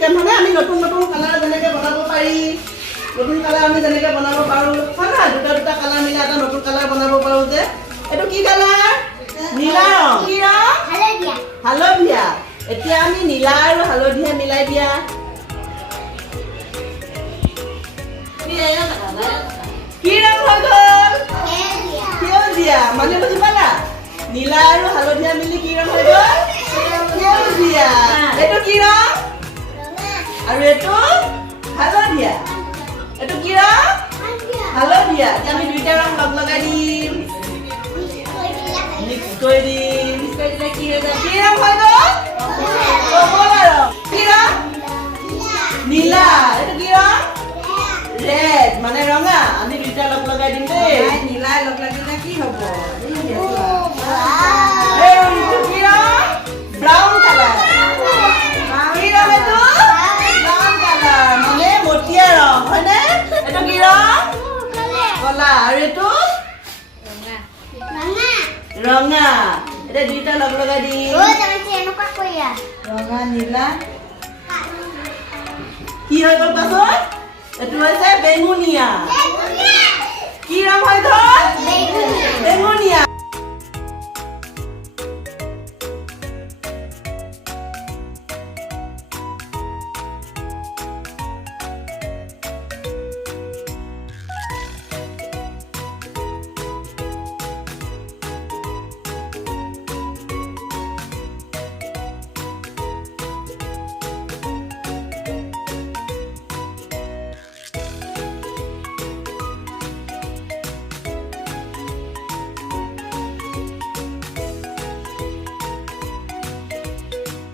শিকাম মানে আমি নতুন নতুন কালাৰ যেনেকে বনাব পাৰি নতুন কালাৰ আমি যেনেকে বনাব পাৰো হয় না দুটা কালাৰ মিলাই এটা নতুন কালাৰ বনাব পাৰো যে এইটো কি কালাৰ নীলা ৰং কি ৰং হালধীয়া এতিয়া আমি নীলা আৰু হালধীয়া মিলাই দিয়া কি ৰং হৈ গ'ল সেউজীয়া মানে বুজি পালা নীলা আৰু হালধীয়া মিলি কি ৰং হৈ গ'ল সেউজীয়া এইটো কি ৰং আৰু এইটো হালধীয়া এইটো কি ৰং হালধীয়া এতিয়া আমি দুইটা ৰং লগ লগাই দিম মিক্স কৰি দিলে কি হৈ যায় কি ৰং হৈ গ'ল কমলা ৰং কি ৰং নীলা এইটো কি ৰং ৰেড মানে ৰঙা আমি দুইটা লগ লগাই দিম দেই নীলা লগ লাগিলে কি হ'ব এইটো কি ৰং ব্ৰাউন কালাৰ কি ৰং এইটো ব্ৰাউন কালাৰ মানে মটিয়া ৰং হয়নে এইটো কি ৰং কলা আৰু এইটো ৰঙা এটা দুইটা লগ লগাই দিম ৰঙা নীলা কি হৈ গ'ল পাছত এইটো হৈছে বেঙুনীয়া কি ৰং হৈ গ'ল বেঙুনীয়া